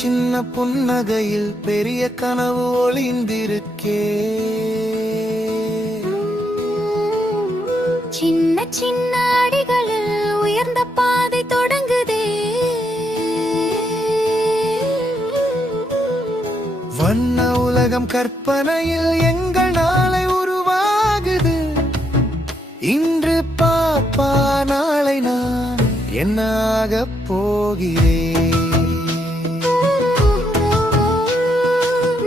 சின்ன புன்னகையில் பெரிய கனவு ஒளிந்திருக்கே. சின்ன சின்ன அடிகளில் உயர்ந்த பாதை தொடங்குதே. வண்ண உலகம் கற்பனையில் எங்கள் நாளை உருவாகுது. இன்று பாப்பா நாளை நான் என்னாக போகிறேன்.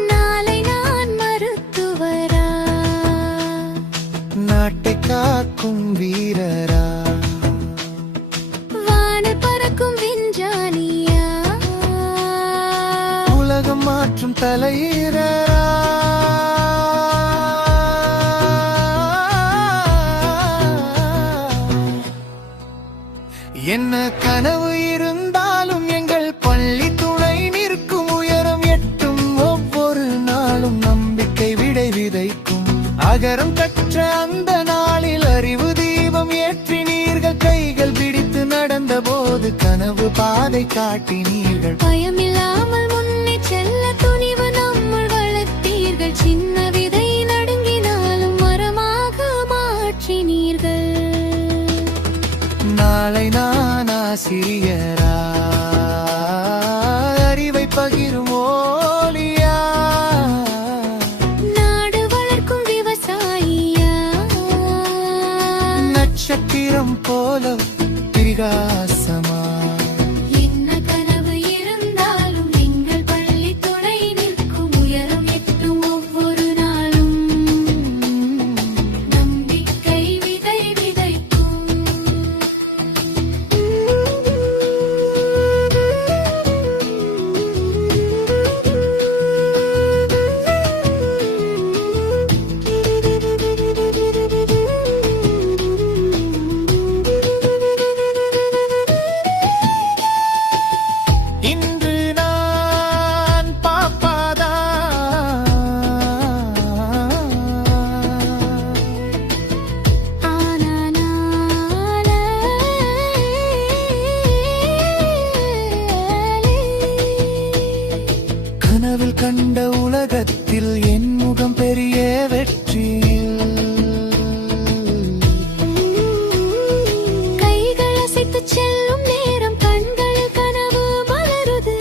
நாளை நான் மருத்துவரா, நாட்டை காக்கும் வீரரா, வானில் பறக்கும் விஞ்ஞானியா, உலகம் மாற்றும் தலையீரரா. என்ன கனவு இருந்தாலும் எங்கள் பள்ளி துணை நிற்கும். உயரம் எட்டும் ஒவ்வொரு நாளும் நம்பிக்கை விடை விதைக்கும். அகரம் கற்ற அந்த நாளில் அறிவு தீபம் ஏற்றினீர்கள். கைகள் பிடித்து நடந்த போது கனவு பாதை காட்டினீர்கள். பயமில்லாமல் முன்னே செல்ல துணிவு நம்முள் வளர்த்தீர்கள். சின்ன விதை நடுங்கினாலும் மரமாக மாற்றினீர்கள். நாளை நான் ஆசிரியரா, அறிவை பகிரும் ஓலியா, நாடு வளர்க்கும் விவசாயியா, நட்சத்திரம் போல பிரகாசமா. என்ன கனவு இருந்தாலும் எங்கள் பள்ளி துணை நிற்கும். உயரம் எட்டும் ஒவ்வொரு நாளும் நம்பிக்கை விதை விதைக்கும். இன்று நான் பாப்பாதா, கனவில் கண்ட உலகத்தில் என் முகம் பெரிய வெற்றியில். கைகள் அசைத்து செல்லும் நேரம் கண்களில் கனவு மலருது.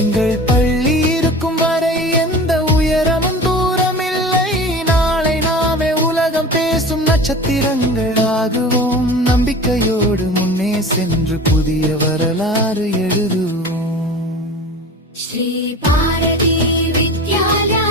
எங்கள் பள்ளி இருக்கும் வரை எந்த உயரமும் தூரமில்லை. நாளை நாமே உலகம் பேசும் நட்சத்திரங்கள் ஆகுவோம். நம்பிக்கையோடு முன்னே சென்று புதிய வரலாறு எழுதுவோம். ஸ்ரீ பாரதி வித்யாலயா